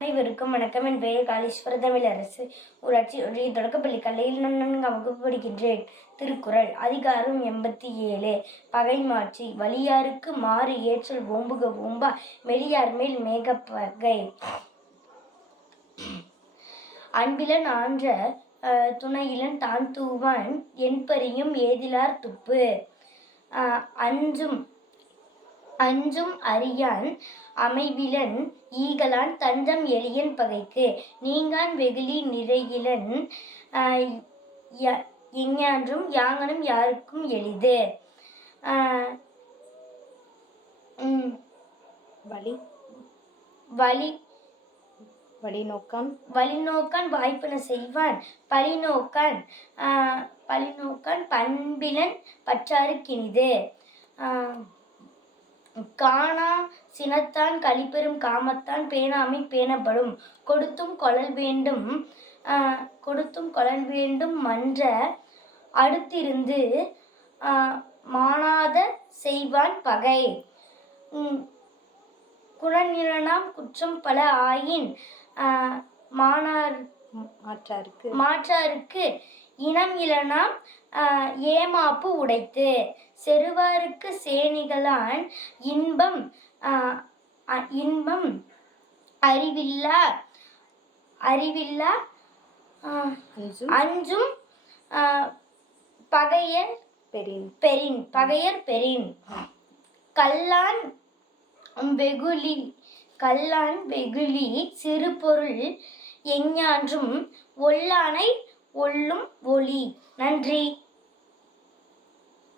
அனைவருக்கும் வணக்கம். என் பெயர் காளீஸ்வர தமிழரசு. ஊராட்சி ஒன்றிய தொடக்கப்பள்ளி கல்லையில் நான் நன்கு வகுப்பு படிக்கின்றேன் திருக்குறள் அதிகாரம் எண்பத்தி ஏழு. பகை மாற்றி வலியாருக்கு மாறு ஏற்றல் ஓம்புக ஓம்பா மெலியார் மேல் மேகப்பகை. அன்பிலன் ஆன்ற துணையிலன் தான் தூவான் என்பறியும் ஏதிலார் துப்பு. அஹ், அஞ்சும் அஞ்சும் அறியான் அமைவிலன் ஈகலான் தஞ்சம் எளியன் பகைக்கு. நீங்கான் வெகுளி நிறையிலன் எஞ்ஞான்றும் யாங்கனும் யாருக்கும் எளிது. வழி? வழி? வழிநோக்கம்? வழிநோக்கான் வாய்ப்பன செய்வான். பழிநோக்கான் பழிநோக்கான் பண்பிலன் பற்றாருக்கினிது ஆஹ், காணா சினத்தான் கழிப்பெறும் காமத்தான் பேணாமை பேணப்படும். கொடுத்தும் கொழல் வேண்டும் ஆஹ், கொடுத்தும் கொழல் வேண்டும் மன்ற அடுத்திருந்து மாணாத மானாத செய்வான் பகை. உம், குணநிலனாம் குற்றம் பல ஆயின் ஆஹ், மானார் மாற்றாருக்கு மாற்றாருக்கு இனம் இலனாம் ஆஹ், ஏமாப்பு உடைத்து செருவாருக்கு சேனிகளான் இன்பம் இன்பம் அறிவில்லா அறிவில்லா அஞ்சும். பகையர் பெரின். பெரின் பகையர் பெரின். கல்லான் வெகுளி கல்லான் வெகுளி சிறு பொருள் எஞ்ஞான்றும் ஒல்லானை ஒல்லும் ஒளி. நன்றி.